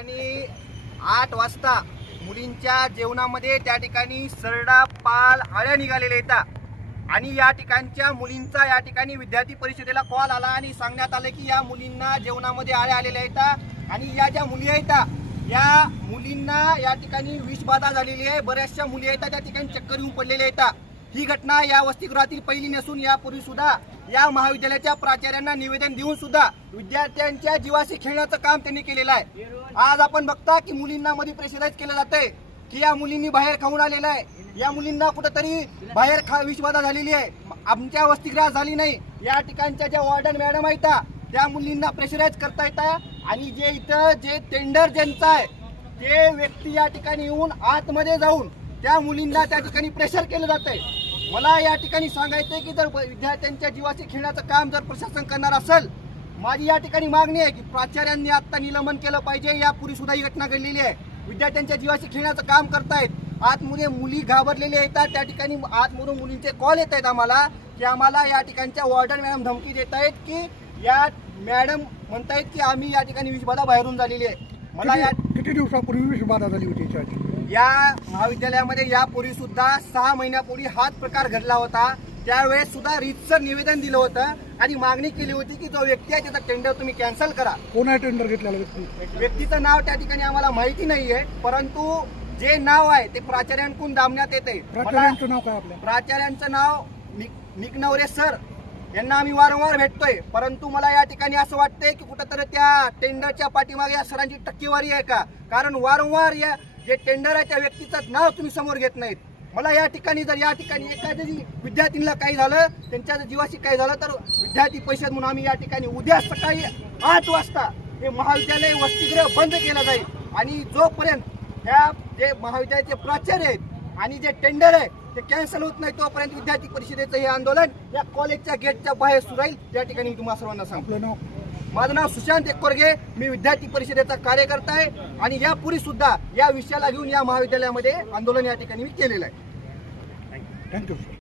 ठिकाणी 8 वाजता मुलींच्या जेवणामध्ये त्या ठिकाणी सरडा पाल आळ्या निघालेल्या येतात आणि या ठिकाणच्या मुलींचा या ठिकाणी विद्यार्थी परिषदेला कॉल आला आणि सांगण्यात आलं की या मुलींना जेवणामध्ये आळ्या आलेल्या येतात आणि या ज्या मुली आहेत या मुलींना या ठिकाणी विषबाधा झालेली आहे। बऱ्याचशा मुली आहेत त्या ठिकाणी चक्कर येऊन पडलेल्या आहेत। ही घटना या वसतिगृहातील पहिली नसून यापूर्वी सुद्धा या महाविद्यालयाच्या प्राचार्यांना निवेदन देऊन सुद्धा विद्यार्थ्यांच्या जीवाशी खेळण्याचं काम त्यांनी केलेलं आहे। आज आपण बघता की मुलींना मध्ये प्रेशराईज केलं जातंय की या मुलींनी बाहेर खाऊन आलेलं आहे, या मुलींना कुठंतरी बाहेर विषबाधा झालेली आहे, आमच्या वसतिगृहात झाली नाही। या ठिकाणच्या ज्या वॉर्डन मॅडम आहेत त्या मुलींना प्रेशराईज करता येतात आणि जे इथं जे टेंडर ज्यांचं आहे ते व्यक्ती या ठिकाणी येऊन आतमध्ये जाऊन त्या मुलींना त्या ठिकाणी प्रेशर केलं जातंय। मला या ठिकाणी सांगायचंय की जर विद्यार्थ्यांच्या जीवाशी खेळण्याचं काम जर प्रशासन करणार असेल, माझी या ठिकाणी मागणी आहे की प्राचार्यांनी आता निलंबन केलं पाहिजे। यापूर्वी सुद्धा ही घटना घडलेली आहे, विद्यार्थ्यांच्या जीवाशी खेळण्याचं काम करतायत। आतमध्ये मुली घाबरलेल्या येतात, त्या ठिकाणी आतमधून मुलींचे कॉल येत आहेत आम्हाला की आम्हाला या ठिकाणच्या वॉर्डन मॅडम धमकी देत आहेत की या मॅडम म्हणतायत की आम्ही या ठिकाणी विषबाधा बाहेरून झालेली आहे। मला या किती दिवसापूर्वी विषबाधा झाली होती या महाविद्यालयामध्ये यापूर्वी सुद्धा 6 महिन्यापूर्वी हाच प्रकार घडला होता। त्यावेळेस सुद्धा रीतसर निवेदन दिलं होतं आणि मागणी केली होती की जो व्यक्ती आहे त्याचा टेंडर तुम्ही कॅन्सल करा। कोण आहे टेंडर घेतलेला व्यक्तीचं नाव त्या ठिकाणी आम्हाला माहिती नाहीये, परंतु जे नाव आहे ते प्राचार्यांकडून दाबण्यात येते। प्राचार्यांचं नाव काय आपल्या? प्राचार्यांचं नाव निकनवरे सर यांना आम्ही वारंवार भेटतोय, परंतु मला या ठिकाणी असं वाटतंय की कुठंतरी त्या टेंडरच्या पाठीमागे या सरांची टक्केवारी आहे का, कारण वारंवार या जे टेंडर आहे त्या व्यक्तीचं नाव तुम्ही समोर घेत नाहीत। मला या ठिकाणी जर या ठिकाणी एखाद्या विद्यार्थ्यांना काही झालं, त्यांच्या जीवाशी काही झालं तर विद्यार्थी परिषद म्हणून आम्ही या ठिकाणी उद्या सकाळी 8 वाजता हे महाविद्यालय वसतिगृह बंद केलं जाईल आणि जोपर्यंत ह्या जे महाविद्यालयाचे प्राचार्य आहेत आणि जे टेंडर आहे ते कॅन्सल होत नाही तोपर्यंत विद्यार्थी परिषदेचं हे आंदोलन या कॉलेजच्या गेटच्या बाहेर सुरू राहील। या ठिकाणी मी तुम्हाला सर्वांना सांगतो, माझं नाव सुशांत एककोरगे, मी विद्यार्थी परिषदेचा कार्यकर्ता आहे आणि यापूर्वी सुद्धा या विषयाला घेऊन या महाविद्यालयामध्ये आंदोलन या ठिकाणी मी केलेलं आहे। थँक्यू।